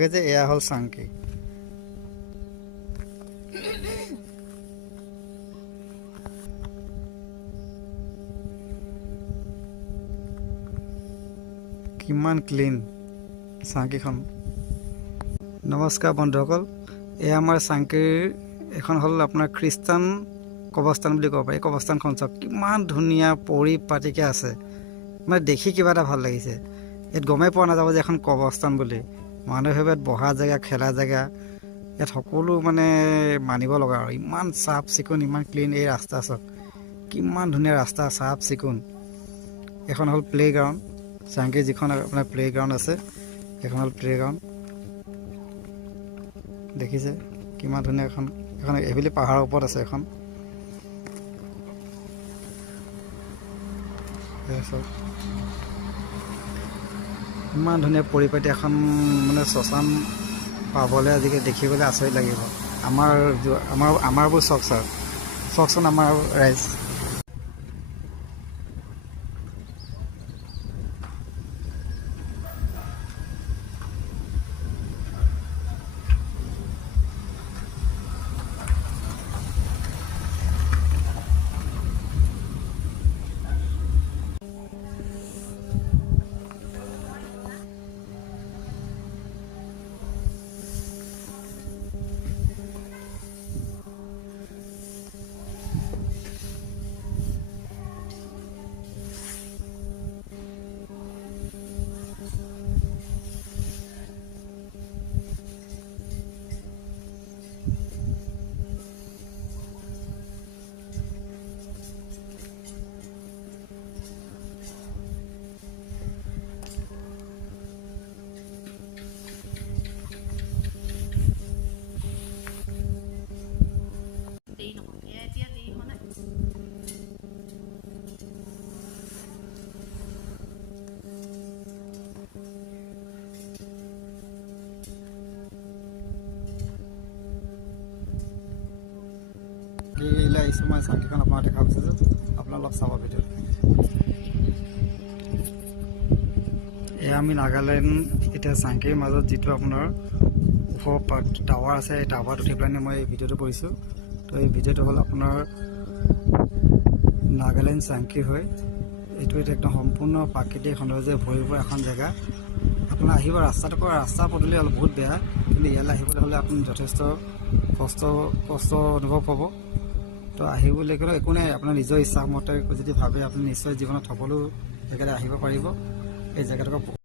থাকে যে এয়া হ'ল চাংকি। কিমান ক্লিন চাংকিখন। নমস্কাৰ বন্ধুসকল, এয়া আমাৰ চাংকিৰ এখন হ'ল আপোনাৰ খ্ৰীষ্টান কবৰস্থান বুলি ক'ব পাৰি। এই কবৰস্থানখন চাওক কিমান ধুনীয়া পৰিপাটিকৈ আছে, মানে দেখি কিবা এটা ভাল লাগিছে। ইয়াত গমেই পোৱা নাযাব যে এখন কবৰস্থান বুলি। মানুহে ইয়াত বহা জেগা, খেলা জেগা, ইয়াত সকলো মানে মানিব লগা আৰু ইমান চাফ চিকুণ, ইমান ক্লিন। এই ৰাস্তা চাওক কিমান ধুনীয়া ৰাস্তা, চাফ চিকুণ। এখন হ'ল প্লে'গ্ৰাউণ্ড, চাংকিৰ যিখন আপোনাৰ প্লে'গ্ৰাউণ্ড আছে সেইখন হ'ল প্লে'গ্ৰাউণ্ড। দেখিছে কিমান ধুনীয়া এখন এইবুলি পাহাৰৰ ওপৰত আছে এখন। ইমান ধুনীয়া পৰিপাটি এখন মানে শ্মশান পাবলৈ আজিকালি দেখিবলৈ আচৰিত লাগিব। আমাৰবোৰ চাওকচোন আমাৰ ৰাইজ। এইবিলাক আহিছোঁ মই চাংকিখন আপোনাক দেখা পাইছোঁ যে আপোনাক অলপ চাব ভিডিঅ'ত। এয়া আমি নাগালেণ্ড এতিয়া চাংকিৰ মাজত যিটো আপোনাৰ ওখ টাৱাৰ আছে, এই টাৱাৰত উঠি পেলাই মই এই ভিডিঅ'টো কৰিছোঁ। তো এই ভিডিঅ'টো হ'ল আপোনাৰ নাগালেণ্ড চাংকিৰ হৈ। এইটো এতিয়া একদম সম্পূৰ্ণ প্ৰাকৃতিক সৌন্দৰ্যৰে ভৰি পৰা এখন জেগা। আপোনাৰ আহিব ৰাস্তা পদূলি অলপ বহুত বেয়া, কিন্তু ইয়ালৈ আহিবলৈ হ'লে আপুনি যথেষ্ট কষ্ট অনুভৱ হ'ব। তো আহিবলৈ গ'লে একো নাই, আপোনাৰ নিজৰ ইচ্ছামতে যদি ভাবে আপুনি নিশ্চয় জীৱনত সকলো জেগালৈ আহিব পাৰিব। এই জেগাটুকুৰা